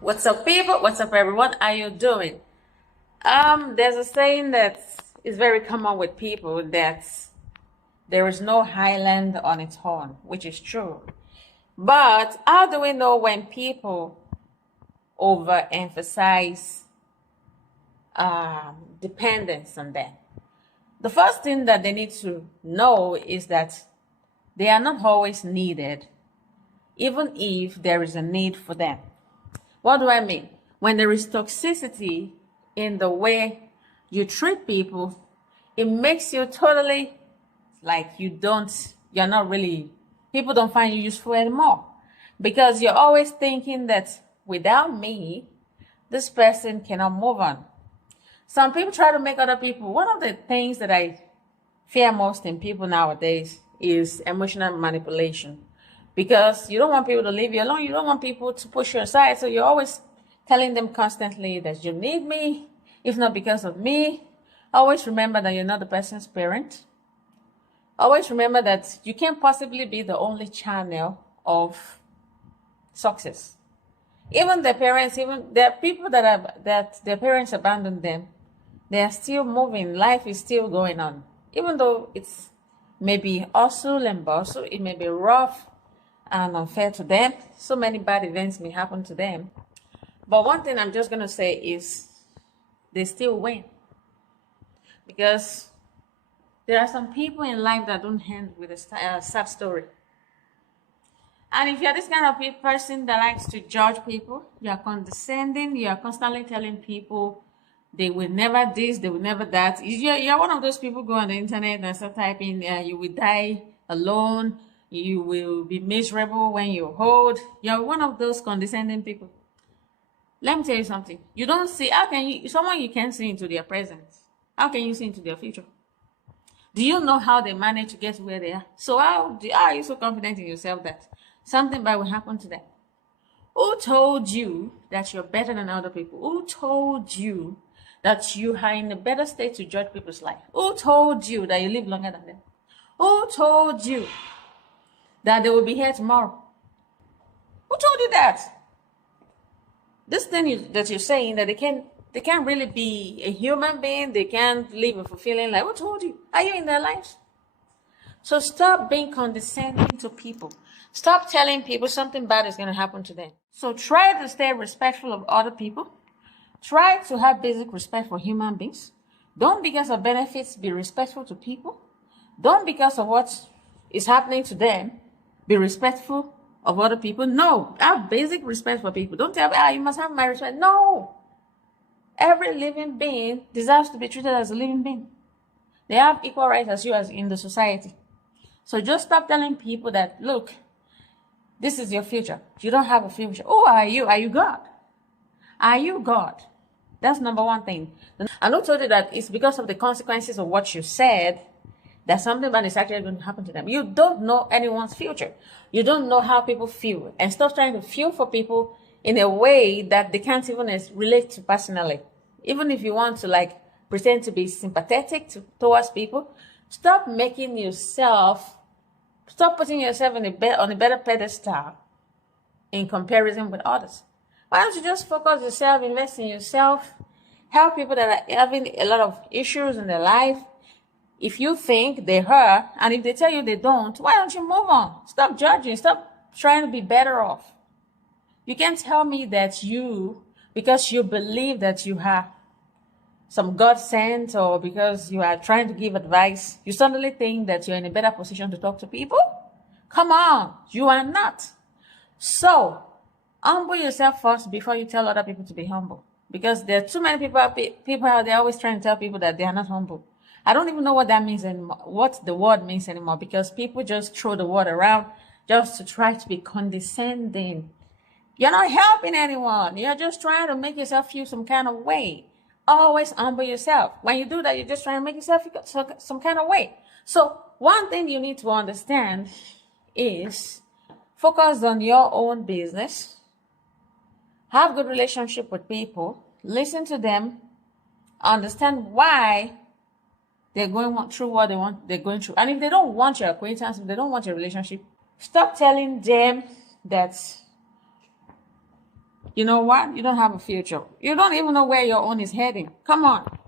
What's up, people? What's up, everyone? How you doing? There's a saying that is very common with people that there is no highland on its own, which is true. But how do we know when people overemphasize dependence on them? The first thing that they need to know is that they are not always needed, even if there is a need for them. What do I mean? When there is toxicity in the way you treat people, it makes you totally like you're not really, people don't find you useful anymore because you're always thinking that without me, this person cannot move on. Some people try to make other people, one of the things that I fear most in people nowadays is emotional manipulation because you don't want people to leave you alone. You don't want people to push you aside. So you're always telling them constantly that you need me, if not because of me. Always remember that you're not the person's parent. Always remember that you can't possibly be the only channel of success. Even their parents, even there are people that their parents abandoned them, they are still moving. Life is still going on. Even though it's maybe hustle and bustle, it may be rough and unfair to them. So many bad events may happen to them. But one thing I'm just going to say is they still win. Because there are some people in life that don't end with a sad story. And if you're this kind of person that likes to judge people, you are condescending, you are constantly telling people they will never this, they will never that. You're one of those people go on the internet and start typing, you will die alone, you will be miserable when you're old. You're one of those condescending people. Let me tell you something. You don't see, how can you, someone you can't see into their present, how can you see into their future? Do you know how they manage to get to where they are? So how are you so confident in yourself that something bad will happen to them? Who told you that you're better than other people? Who told you that you are in a better state to judge people's life? Who told you that you live longer than them? Who told you that they will be here tomorrow? Who told you that? This thing that you're saying that they can't really be a human being, they can't live a fulfilling life. Who told you? Are you in their lives? So stop being condescending to people. Stop telling people something bad is going to happen to them. So try to stay respectful of other people. Try to have basic respect for human beings. Don't, because of benefits, be respectful to people. Don't, because of what is happening to them, be respectful of other people. No, have basic respect for people. Don't tell me, you must have my respect. No. Every living being deserves to be treated as a living being. They have equal rights as you as in the society. So just stop telling people that, look, this is your future. You don't have a future. Oh, are you? Are you God? Are you God? That's number one thing. And who told you that it's because of the consequences of what you said that something bad is actually going to happen to them? You don't know anyone's future. You don't know how people feel. And stop trying to feel for people in a way that they can't even relate to personally. Even if you want to like pretend to be sympathetic towards people, stop putting yourself on a better pedestal in comparison with others. Why don't you just focus yourself, invest in yourself, help people that are having a lot of issues in their life? If you think they are, and if they tell you they don't, why don't you move on? Stop judging. Stop trying to be better off. You can't tell me that because you believe that you have some God sent, or because you are trying to give advice, you suddenly think that you're in a better position to talk to people? Come on, you are not. So, humble yourself first before you tell other people to be humble. Because there are too many people out there always trying to tell people that they are not humble. I don't even know what that means anymore, what the word means anymore, because people just throw the word around just to try to be condescending. You're not helping anyone. You're just trying to make yourself feel some kind of way. Always humble yourself. When you do that, you're just trying to make yourself feel some kind of way. So one thing you need to understand is focus on your own business. Have good relationship with people. Listen to them. Understand why they're going through what they're going through. And if they don't want your acquaintance, if they don't want your relationship, stop telling them that you know what? You don't have a future. You don't even know where your own is heading. Come on.